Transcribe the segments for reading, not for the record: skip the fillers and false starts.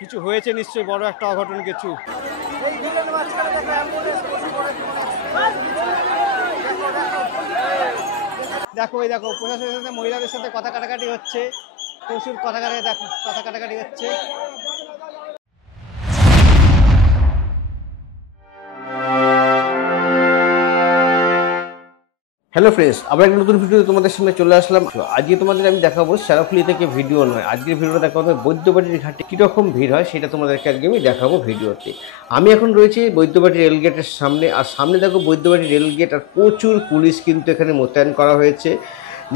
কিছু হয়েছে নিশ্চয়ই, বড় একটা অঘটন কিছু। দেখো এই দেখো প্রশাসনের সাথে মহিলাদের সাথে কথা কাটাকাটি হচ্ছে, প্রচুর কথা কাটাকাটি হচ্ছে। হ্যালো ফ্রেন্ডস, আবার একটা নতুন ভিডিও তোমাদের সামনে চলে আসলাম। আজকে তোমাদের আমি দেখাবো শেরাফুলি থেকে ভিডিও নয়, আজকের ভিডিওটা দেখাবো বৈদ্যবাটির ঘাটে কীরকম ভিড় হয় সেটা তোমাদেরকে আজকে আমি দেখাবো ভিডিওতে। আমি এখন রয়েছি বৈদ্যবাটি রেলগেটের সামনে, আর সামনে দেখো বৈদ্যবাটি রেলগেট, আর প্রচুর পুলিশ কিন্তু এখানে মোতায়েন করা হয়েছে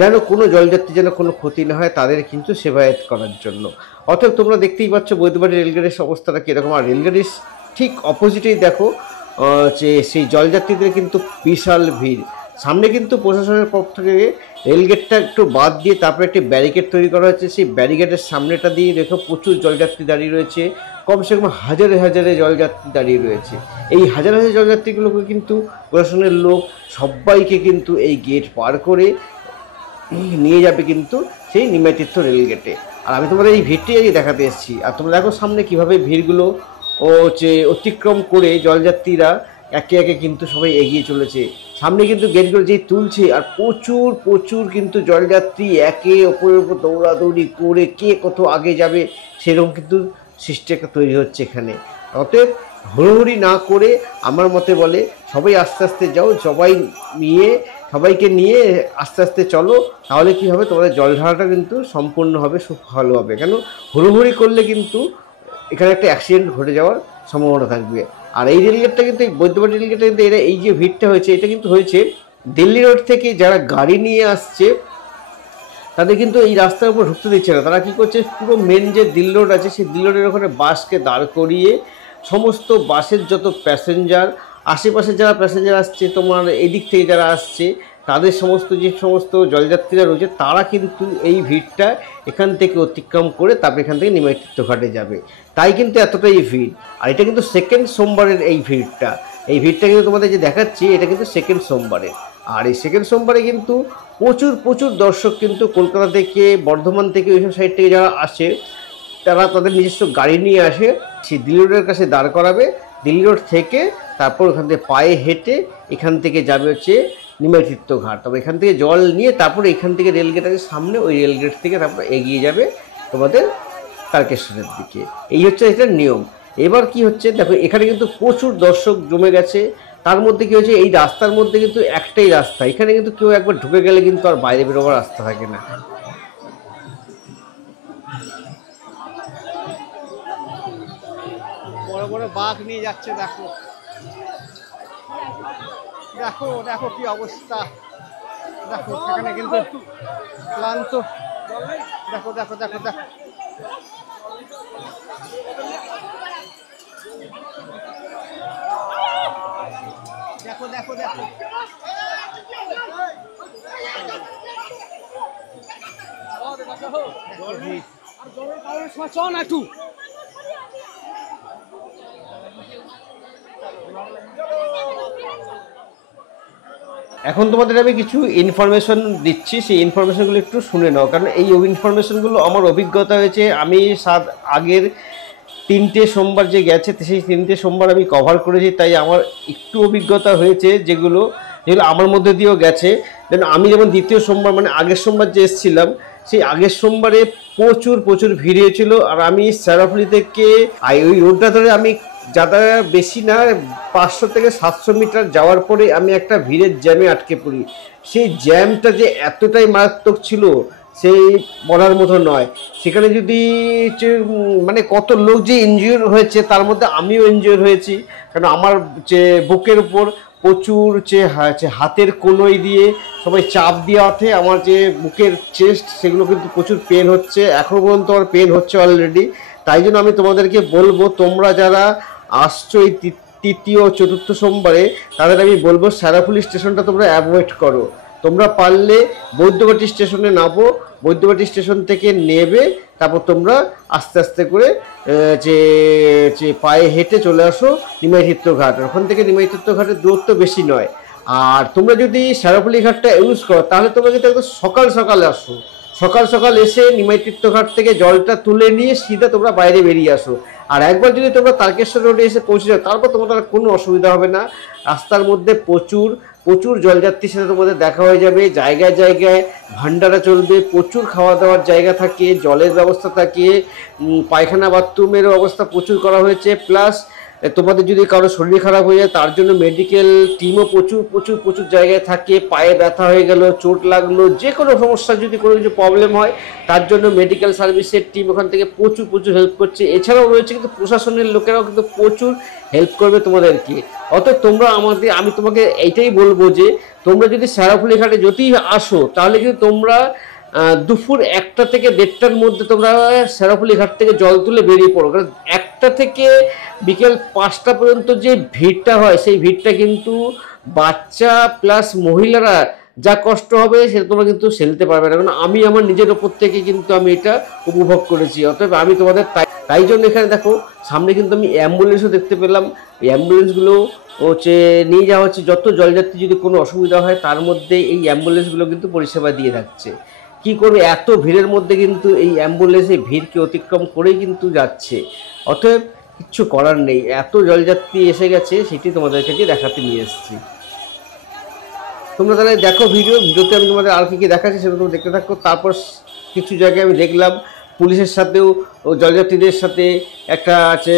যেন কোনো জলযাত্রী যেন কোনো ক্ষতি না হয়, তাদের কিন্তু সেবায়াত করার জন্য। অতএব তোমরা দেখতেই পাচ্ছ বৈদ্যবাটি রেলগেটের অবস্থাটা কীরকম। আর রেলগেটের ঠিক অপোজিটেই দেখো যে সেই জলযাত্রীদের কিন্তু বিশাল ভিড়। সামনে কিন্তু প্রশাসনের পক্ষ থেকে রেলগেটটা একটু বাদ দিয়ে তারপরে একটি ব্যারিকেড তৈরি করা হয়েছে। সেই ব্যারিকেডের সামনেটা দিয়ে দেখো প্রচুর জলযাত্রী দাঁড়িয়ে রয়েছে, কমসে কম হাজারে হাজারে জলযাত্রী দাঁড়িয়ে রয়েছে। এই হাজার হাজার জলযাত্রীগুলোকে কিন্তু প্রশাসনের লোক সবাইকে কিন্তু এই গেট পার করে নিয়ে যাবে কিন্তু সেই নিমাইতীর্থ রেলগেটে। আর আমি তোমাদের এই ভিড়টি আজকে দেখাতে এসেছি। আর তোমরা দেখো সামনে কীভাবে ভিড়গুলো অতিক্রম করে জলযাত্রীরা একে একে কিন্তু সবাই এগিয়ে চলেছে। সামনে কিন্তু গেটগুলো যেই তুলছে, আর প্রচুর প্রচুর কিন্তু জলযাত্রী একে অপরের উপর দৌড়াদৌড়ি করে কে কত আগে যাবে সেরকম কিন্তু সিস্টেম তৈরি হচ্ছে এখানে। অতএব হুড়োহুড়ি না করে আমার মতে বলে সবাই আস্তে আস্তে যাও, সবাইকে নিয়ে আস্তে আস্তে চলো, তাহলে কি হবে তোমাদের জল ঢালাটা কিন্তু সম্পূর্ণ হবে, খুব ভালো হবে। কেন হুড়োহুড়ি করলে কিন্তু এখানে একটা অ্যাক্সিডেন্ট ঘটে যাওয়ার সম্ভাবনা থাকবে। আর এই রেলগেটটা কিন্তু এই বৈদ্যবাটি রেলগেটটা কিন্তু এই যে ভিড়টা হয়েছে, এটা কিন্তু হয়েছে দিল্লি রোড থেকে যারা গাড়ি নিয়ে আসছে তাদের কিন্তু এই রাস্তার উপর ঢুকতে দিচ্ছে না। তারা কি করছে, পুরো মেন যে দিল্লি রোড আছে সেই দিল্লি রোডের ওখানে বাসকে দাঁড় করিয়ে সমস্ত বাসের যত প্যাসেঞ্জার, আশেপাশে যারা প্যাসেঞ্জার আসছে, তোমার এদিক থেকে যারা আসছে, তাদের যে সমস্ত জলযাত্রীরা রয়েছে তারা কিন্তু এই ভিড়টা এখান থেকে অতিক্রম করে তারপর এখান থেকে নিমাইতীর্থ ঘাটে যাবে। তাই কিন্তু এতটাই ভিড়। আর এটা কিন্তু সেকেন্ড সোমবারের এই ভিড়টা কিন্তু তোমাদের যে দেখাচ্ছি এটা কিন্তু সেকেন্ড সোমবারের। আর এই সেকেন্ড সোমবারে কিন্তু প্রচুর প্রচুর দর্শক কিন্তু কলকাতা থেকে, বর্ধমান থেকে, ওইসব সাইড থেকে যারা আসে তারা তাদের নিজস্ব গাড়ি নিয়ে আসে, সেই দিল্লি রোডের কাছে দাঁড় করাবে। দিল্লি রোড থেকে তারপর ওখান থেকে পায়ে হেঁটে এখান থেকে যাবে হচ্ছে নিমাইতীর্থ ঘাট। তবে এখান থেকে জল নিয়ে তারপর এখান থেকে রেলগেট আছে সামনে, ওই রেলগেট থেকে তারপর এগিয়ে যাবে তোমাদের তারকেশ্বরের দিকে। এই হচ্ছে এটার নিয়ম। এবার কি হচ্ছে দেখো, এখানে কিন্তু প্রচুর দর্শক জমে গেছে। তার মধ্যে কি হচ্ছে, এই রাস্তার মধ্যে কিন্তু একটাই রাস্তা, এখানে কিন্তু কেউ একবার ঢুকে গেলে কিন্তু আর বাইরে বেরোবার রাস্তা থাকে না। বড় বড় বাঘ নিয়ে যাচ্ছে, দেখো দেখো দেখো কি অবস্থা। দেখো সেখানে কিন্তু ক্লান্ত, দেখো দেখো দেখো দেখো দেখো দেখো দেখো এখন তোমাদের আমি কিছু ইনফরমেশন দিচ্ছি, সেই ইনফরমেশনগুলো একটু শুনে নাও, কারণ এই ইনফরমেশনগুলো আমার অভিজ্ঞতা হয়েছে। আমি আগের 3টে সোমবার যে গেছে সেই 3টে সোমবার আমি কভার করেছি, তাই আমার একটু অভিজ্ঞতা হয়েছে যেগুলো আমার মধ্যে দিয়েও গেছে। যেন আমি যেমন দ্বিতীয় সোমবার মানে আগের সোমবার যে এসেছিলাম, সেই আগের সোমবারে প্রচুর প্রচুর ভিড় হয়েছিল। আর আমি শেরাফুলি থেকে ওই রোডটা ধরে আমি যাতায়াত বেশি না 500 থেকে 700 মিটার যাওয়ার পরে আমি একটা ভিড়ের জ্যামে আটকে পড়ি। সেই জ্যামটা যে এতটাই মারাত্মক ছিল সেই বলার মতো নয়। সেখানে যদি মানে কত লোক যে ইনজিওর হয়েছে, তার মধ্যে আমিও ইনজিওর হয়েছি। কারণ আমার যে বুকের উপর প্রচুর হাতের কনুই দিয়ে সবাই চাপ দেওয়াতে আমার যে বুকের চেস্ট সেগুলো কিন্তু প্রচুর পেন হচ্ছে, এখনও পর্যন্ত আমার পেন হচ্ছে অলরেডি। তাই জন্য আমি তোমাদেরকে বলবো, তোমরা যারা আসছো এই তৃতীয় চতুর্থ সোমবারে, তাদের আমি বলবো শেরাফুলি স্টেশনটা তোমরা অ্যাভয়েড করো। তোমরা পারলে বৈদ্যবাটি স্টেশনে নামো, বৈদ্যবাটি স্টেশন থেকে নেবে, তারপর তোমরা আস্তে আস্তে করে যে পায়ে হেঁটে চলে আসো নিমাইতীর্থ ঘাট। ওখান থেকে নিমাইতীর্থ ঘাটের দূরত্ব বেশি নয়। আর তোমরা যদি শেরাফুলি ঘাটটা ইউজ করো তাহলে তোমরা কিন্তু একদম সকাল সকালে আসো, সকাল সকাল এসে নিমাই তীর্থঘাট থেকে জলটা তুলে নিয়ে সিধা তোমরা বাইরে বেরিয়ে আসো। আর একবার যদি তোমরা তারকেশ্বর রোডে এসে পৌঁছে যাও, তারপর তোমাদের কোনো অসুবিধা হবে না। রাস্তার মধ্যে প্রচুর প্রচুর জলযাত্রীর সাথে তোমাদের দেখা হয়ে যাবে। জায়গায় জায়গায় ভান্ডারা চলবে, প্রচুর খাওয়া দাওয়ার জায়গা থাকে, জলের ব্যবস্থা থাকে, পায়খানা বাথরুমেরও অবস্থা প্রচুর করা হয়েছে। প্লাস তোমাদের যদি কারো শরীর খারাপ হয়ে যায় তার জন্য মেডিকেল টিমও প্রচুর প্রচুর প্রচুর জায়গায় থাকে। পায়ে ব্যথা হয়ে গেল, চোট লাগলো, যে কোনো সমস্যা যদি কোনো কিছু প্রবলেম হয় তার জন্য মেডিকেল সার্ভিসের টিম ওখান থেকে প্রচুর প্রচুর হেল্প করছে। এছাড়াও রয়েছে কিন্তু প্রশাসনের লোকেরাও কিন্তু প্রচুর হেল্প করবে তোমাদেরকে। অতএব তোমরা আমি তোমাকে এইটাই বলবো যে তোমরা যদি শেরাফুলি ঘাটে যদি আসো তাহলে কিন্তু তোমরা দুপুর 1টা থেকে 1:30টার মধ্যে তোমরা শেরাফুলি ঘাট থেকে জল তুলে বেরিয়ে পড়ো। কারণ 1টা থেকে বিকেল 5টা পর্যন্ত যে ভিড়টা হয় সেই ভিড়টা কিন্তু বাচ্চা প্লাস মহিলারা যা কষ্ট হবে সেটা তোমরা কিন্তু সেলতে পারবে না। কারণ আমি আমার নিজের ওপর থেকে কিন্তু আমি এটা উপভোগ করেছি। অতএব আমি তোমাদের তাই জন্য এখানে দেখো সামনে কিন্তু আমি অ্যাম্বুলেন্সও দেখতে পেলাম। এই অ্যাম্বুলেন্সগুলো হচ্ছে নিয়ে যাওয়া হচ্ছে, যত জলযাত্রী যদি কোনো অসুবিধা হয় তার মধ্যে এই অ্যাম্বুলেন্সগুলো কিন্তু পরিষেবা দিয়ে থাকছে। কি করবে, এত ভিড়ের মধ্যে কিন্তু এই অ্যাম্বুলেন্স এই ভিড়কে অতিক্রম করেই কিন্তু যাচ্ছে। অতএব কিচ্ছু করার নেই, এত জলযাত্রী এসে গেছে সেটি তোমাদেরকে দেখাতে নিয়ে এসেছি। তোমরা তাহলে দেখো ভিডিওতে আমি তোমাদের আর কি দেখাচ্ছি সেটা তোমরা দেখতে থাকো। তারপর কিছু জায়গায় আমি দেখলাম পুলিশের সাথেও ও জলযাত্রীদের সাথে একটা আছে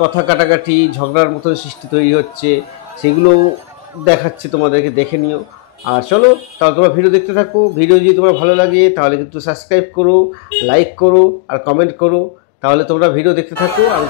কথা কাটাকাটি, ঝগড়ার মতন সৃষ্টি তৈরি হচ্ছে, সেগুলো দেখাচ্ছে তোমাদেরকে, দেখে নিও। আর চলো তাহলে তোমরা ভিডিও দেখতে থাকো। ভিডিও যদি তোমার ভালো লাগে তাহলে কিন্তু সাবস্ক্রাইব করো, লাইক করো আর কমেন্ট করো। তাহলে তোমরা ভিডিও দেখতে থাকো। আর